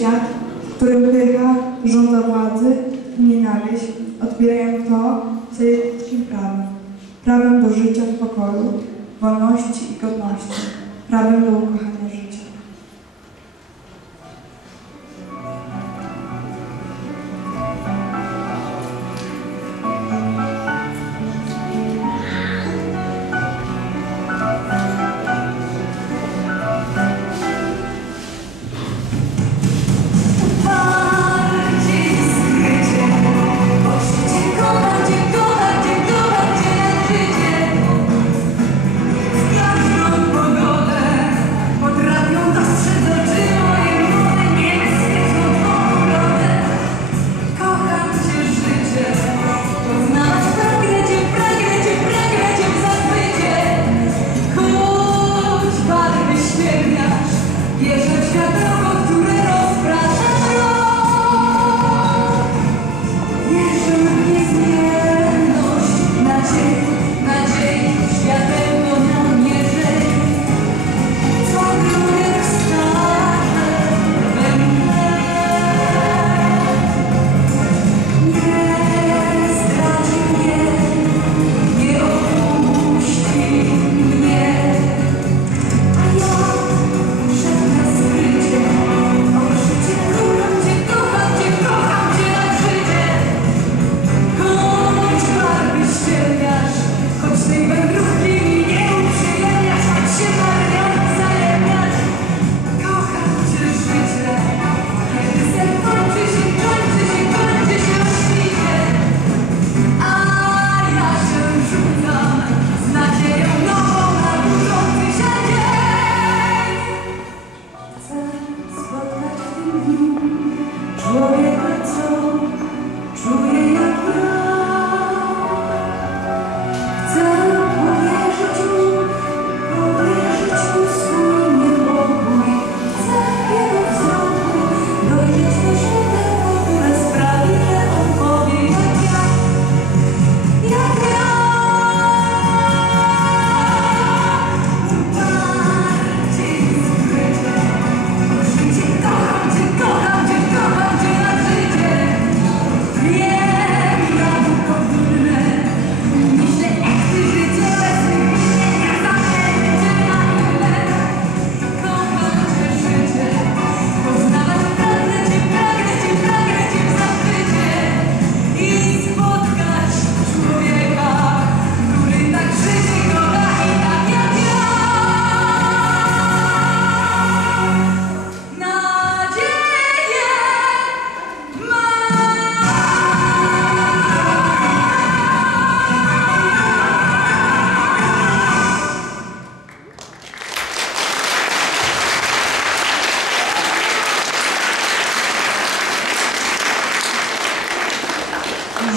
świat, w którym pycha żąda władzy i nienawiść odbierają to, co jest ludzkim prawem. Prawem do życia w pokoju, wolności i godności. Prawem do ukochania życia.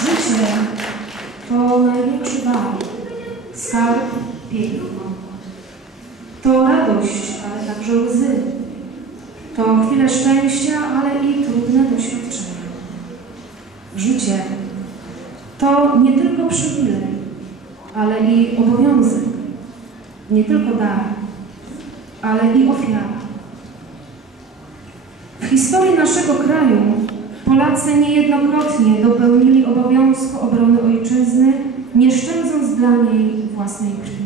Życie to największy dar, skarb piękno. To radość, ale także łzy. To chwile szczęścia, ale i trudne doświadczenia. Życie to nie tylko przywilej, ale i obowiązek. Nie tylko dar, ale i ofiara. W historii naszego kraju Polacy niejednokrotnie dopełnili obowiązku obrony ojczyzny, nie szczędząc dla niej własnej krwi.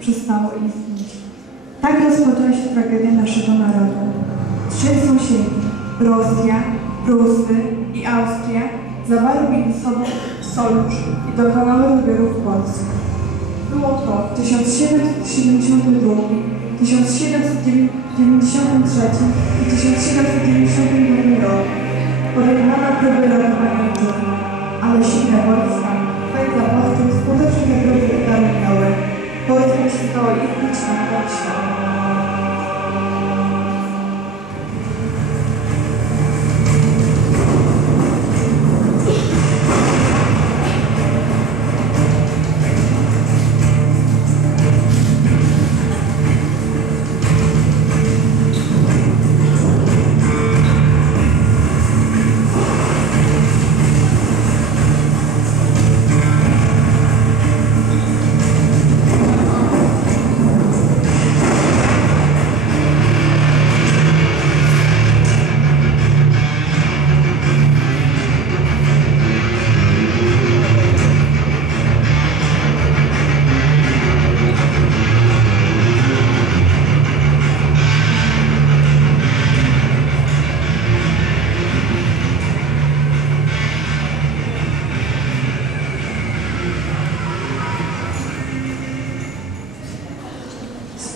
Przestało istnieć. Tak rozpoczęła się tragedia naszego narodu. Trzej sąsiedzi, Rosja, Prusy i Austria, zawarli ze sobą sojusz i dokonały wyborów Polski. Było to w 1772, 1793 i 1792 roku. Podejmowana próby ratowania ojczyzny, ale silne wojska, volis nostra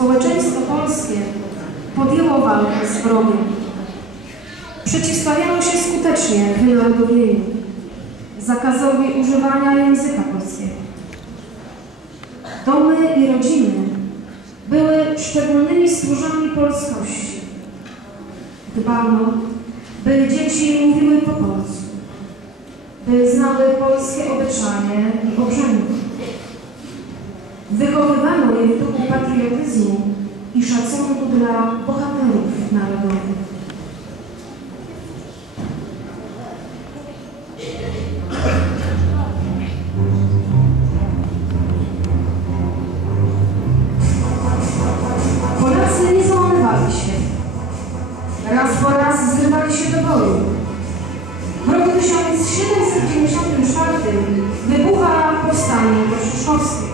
Społeczeństwo polskie podjęło walkę z wrogiem. Przeciwstawiało się skutecznie wynarodowieniu, zakazowi używania języka polskiego. Domy i rodziny były szczególnymi stróżami polskości. Dbano, by dzieci mówiły po polsku, by znały polskie obyczaje i obrzędy. Wychowywano je w duchu patriotyzmu i szacunku dla bohaterów narodowych. Polacy nie załamywali się. Raz po raz zrywali się do boju. W roku 1794 wybucha powstanie kościuszkowskie.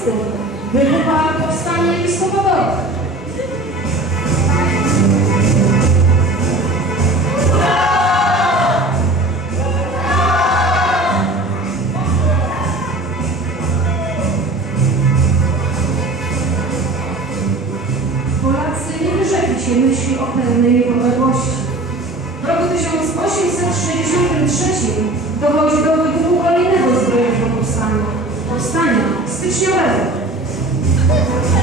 1830 wybucha powstanie listopadowe. Polacy nie wyrzekli się myśli o pewnej niepodległości. W roku 1863 dochodzi do 寿司屋だよ